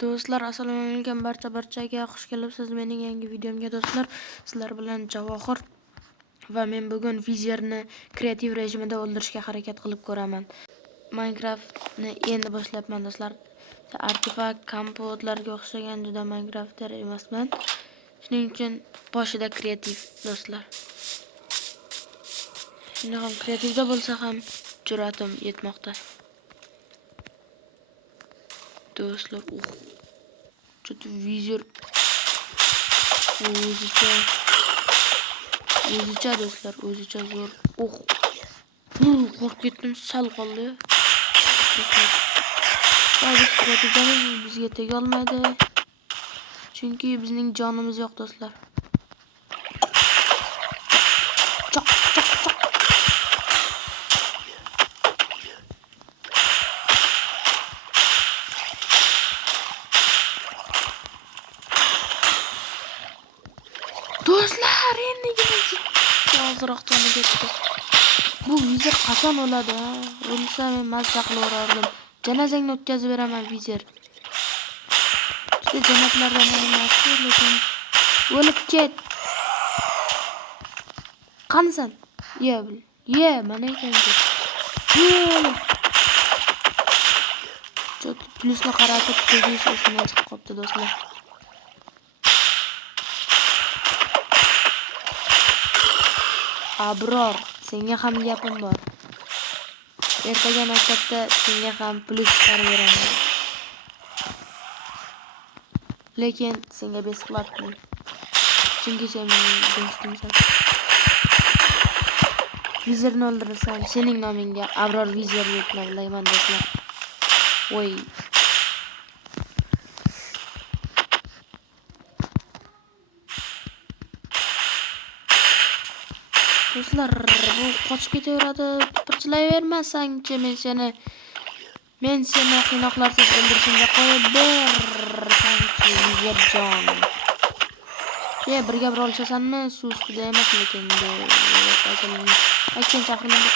Do'stlar, assalomu alaykum, barchaga xush kelibsiz mening yangi videomga do'stlar. Sizlar bilan Javohir va men bugun Vizerni kreativ rejimida o'ldirishga harakat qilib ko'raman. Minecraftni endi boshlabman do'stlar. Artefakt kompotlarga o'xshagan juda Minecrafter emasman. Shuning uchun boshida kreativ do'stlar. Shunday ham kreativda bo'lsa ham jur'atim yetmoqda. Do'stlar, Vizer o'zicha do'stlar, o'zicha zo'r. Qo'rqib ketdim, sal qoldi. Biz kreativdamiz, bizga tega olmaydi. Chunki bizning jonimiz yo'q do'stlar. Choq. Do'stlar, endigina ozroq joni ketdi. Bu Vizer qachon o'ladi? O'lsa men mazza qilaverardim. Janozangni o'tkazib beraman Vizer. Juda janoblardan emas, lekin o'lib ket. Qanisan? Ye, mana ekan. Plusni qaratib tegish esimdan chiqib qopti do'stlar. Abror, senga ham gapim bor. Ertaga maktabda senga ham plus chiqarib beraman. Lekin senga besklatmi? Chunki sen mening do'stimsan. Vizerni o'ldirsam sening nomingga Abror Vizer deb nomlayman do'stlar. Voy. Do'stlar, bu qochib ketaveradi. Pirchilayvermasang-chi, men seni qiynoqlarsiz o'ldirishimga qo'yib bersang-chi, Vizerjon. Birga bir olishasanmi? Suv ustida emas lekin aytgan chaqirmanda.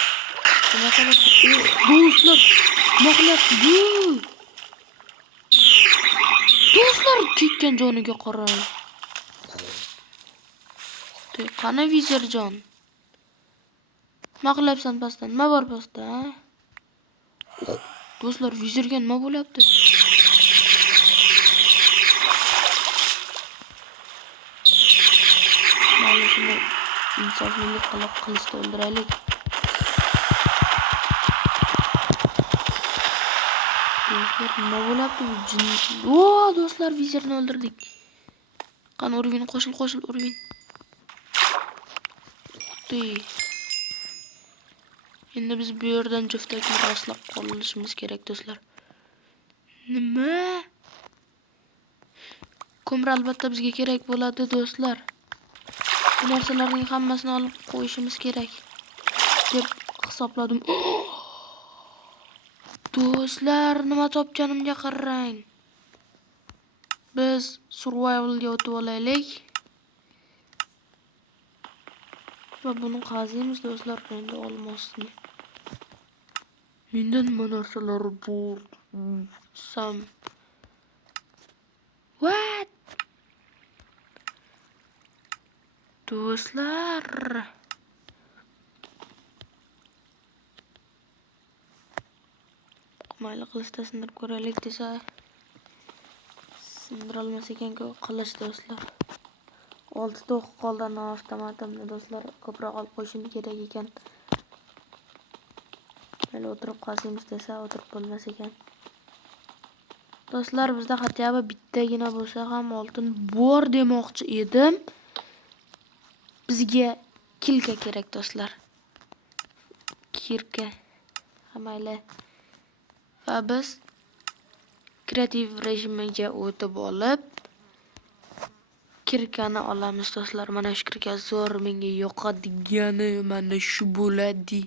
Do'stlar, do'stlar, ketgan joniga qarang. Qani Vizerjon? Nima qilyapsan pastdan? Nima bor pastda? Do'stlar, Vizerga nima bo'lyapti? Mana shuni insoflilik qilib qilishni o'ldiraylik. Do'stlar, nima bo'lyapti bu jin? Do'stlar, Vizerni o'ldirdik. Qani urgin, qo'shil urgin. Endi biz bu yerdan juftakni rostlab qolishimiz kerak do'stlar. Nima? Ko'mir albatta bizga kerak bo'ladi do'stlar. Bu narsalarning hammasini olib qo'yishimiz kerak deb hisobladim. Do'stlar, nima topganimga qarang. Biz survivalga o'tib olaylik. Va buni qaziymiz do'stlar, endi olmosni. Menda nima narsalar bor? What? Do'stlar, mayli qilishda sindirib ko'raylik desa, sindirolmas ekan-ku qilish do'stlar. 6 ta o'q qoldi avtomatimni do'stlar, ko'proq olib qo'yishim kerak ekan. Mayli o'tirib qaziymiz desa, o'tirib bo'lmas ekan. Do'stlar, bizda hatto bittagina bo'lsa ham oltin bor demoqchi edim. Bizga kilka kerak do'stlar. Kirka. Mayli. va biz kreativ rejimiga o'tib olib kirkani olamiz do'stlar. Mana shu kirka zo'r menga yoqadigani mana shu bo'ladi.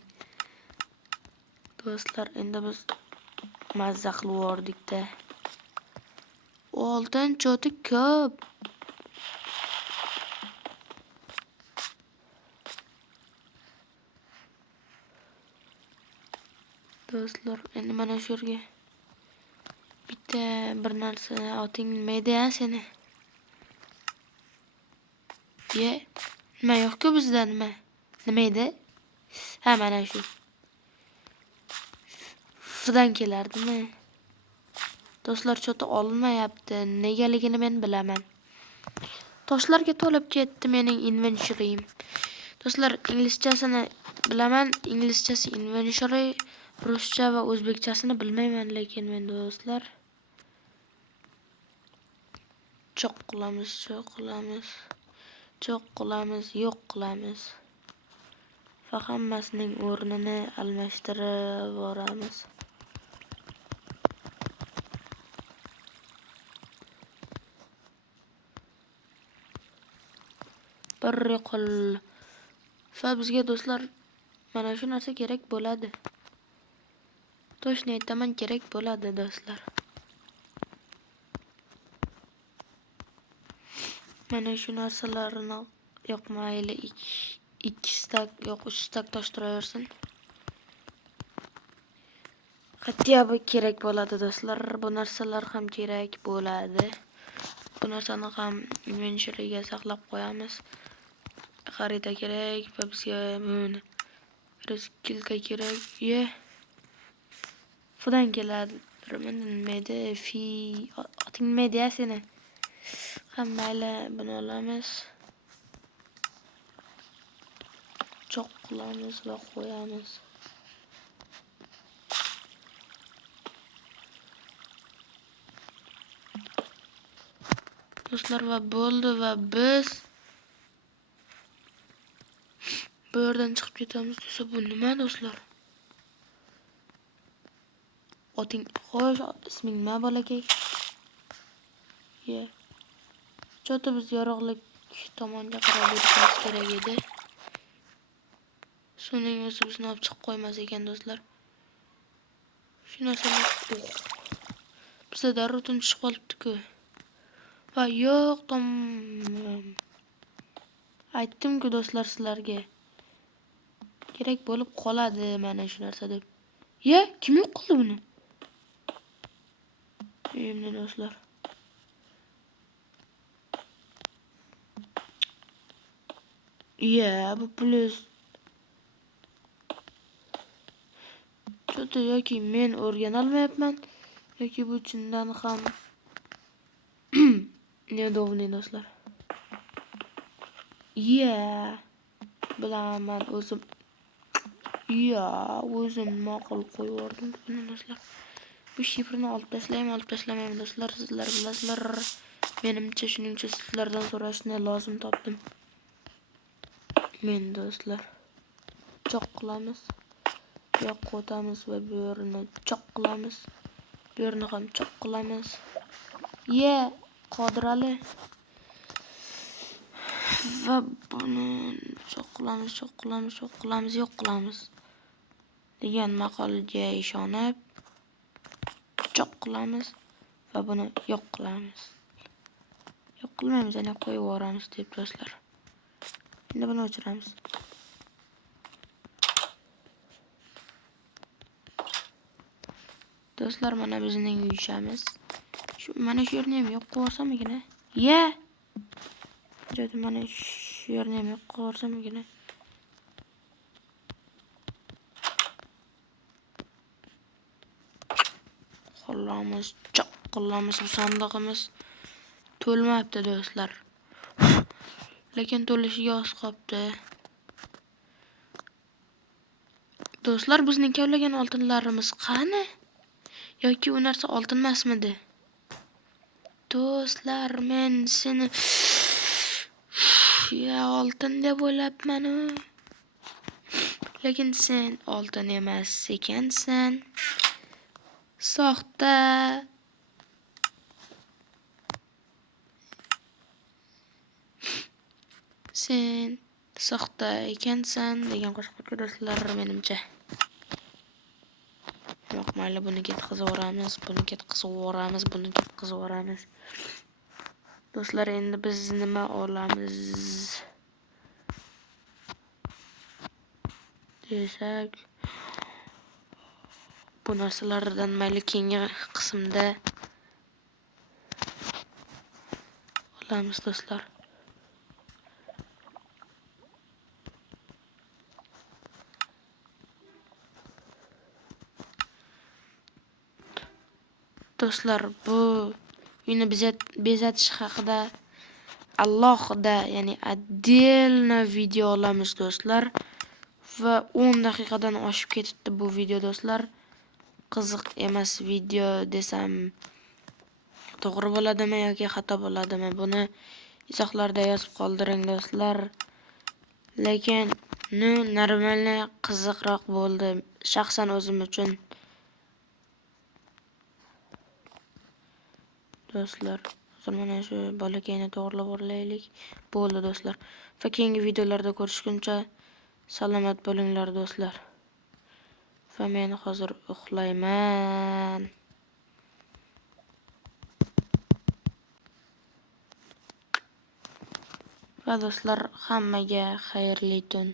Do'stlar, endi biz mazza qilib yubordik-da. Oltin choti ko'p. Do'stlar, endi mana shu yerga bitta bir narsa otingmaydi-ya seni. Nima yo'q-ku bizda nima? Nima edi? Ha, mana shu. Sudan kelardimi? Do'stlar, choti olmayapti. Negaligini men bilaman. Toshlarga to'lib ketdi mening inventory'im. Do'stlar, inglizchasini bilaman. Inglizchasi inventory, ruscha va o'zbekchasini bilmayman, lekin men do'stlar cho'q qilamiz, yo'q qilamiz. Va hammasining o'rnini almashtirib boramiz. Bir qo'l. Va bizga do'stlar mana shu narsa kerak bo'ladi. Toshni aytaman, kerak bo'ladi do'stlar. Mana shu narsalarni yoqmayli 2 stak yo'q 3 stak tosh turaversin. Hatto bu kerak bo'ladi do'stlar. Bu narsalar ham kerak bo'ladi. Bu narsani ham inventory'ga saqlab qo'yamiz. Xarita kerak va bizga buni reskilka kerak. Fudan keladi. Nimaydi? Otingmaydi-ya seni. Mayli, buni olamiz. Cho'q qilamiz va qo'yamiz. Do'stlar, va bo'ldi va biz bu yerdan chiqib ketamiz desa bu nima do'stlar? Oting xo'sh, isming nima bolakay? Choti biz yorug'lik tomonga qarab yurishimiz kerak edi. Shuning o'zi bizni olib chiqib qo'ymas ekan do'stlar. Shu narsalar bizda darrov tunishib qolibdi-ku. Va yo'q, aytdim-ku do'stlar sizlarga. Kerak bo'lib qoladi mana shu narsa deb. Kim yo'q qildi buni? Endi do'stlar. Bu plus. Choti yoki men o'rgana olmayapman, yoki bu chindan ham nedovniy do'stlar. Bilaman o'zim. O'zim ma'qul qo'yib yubordim buni do'stlar. Bu shifrni olib tashlamayman do'stlar. Sizlar bilasizlar. Menimcha shuning uchun sizlardan so'rashni lozim topdim. Men do'stlar cho'q qilamiz. Yo'q o'tamiz va bu yerni cho'q qilamiz. Bu yerni ham cho'q qilamiz. Qodirali. Va buni cho'q qilamiz, yo'q qilamiz degan maqolga ishonib cho'q qilamiz va buni yo'q qilamiz. Yo'q qilmaymiz, yana qo'yib yuboramiz deb do'stlar. Endi buni o'chiramiz. Do'stlar, mana bizning uyishamiz. Mana shu yerni ham yo'q qilsam-gina. Joyda mana shu yerni ham yo'q qilsam-gina. Cho'q qilamiz. Bu sandig'imiz to'lmayapti do'stlar. Lekin to'lishiga oz qolibdi. Do'stlar, bizning kavlagan oltinlarimiz qani? Yoki u narsa oltin emasmidi? Do'stlar, men seni oltin deb o'ylabman. Lekin sen oltin emas ekansan. soxta. Sen soxta ekansan degan qo'shiq bor do'stlar, menimcha. Yo'q, mayli, buni ketkazib yuboramiz. Do'stlar, endi biz nima olamiz desak, bu narsalardan mayli keyingi qismda olamiz do'stlar. Do'stlar, bu uyni bezatish haqida alohida, ya'ni отдельно video olamiz do'stlar. Va 10 daqiqadan oshib ketibdi bu video do'stlar. Qiziq emas video desam to'g'ri bo'ladimi yoki xato bo'ladimi? Buni izohlarda yozib qoldiring do'stlar. Lekin normalni qiziqroq bo'ldi shaxsan o'zim uchun. Do'stlar, hozir mana shu bolakayni to'g'rilab o'rlaylik. Bo'ldi do'stlar. Va keyingi videolarda ko'rishguncha salomat bo'linglar do'stlar. Va men hozir uxlayman. Va do'stlar, hammaga xayrli tun.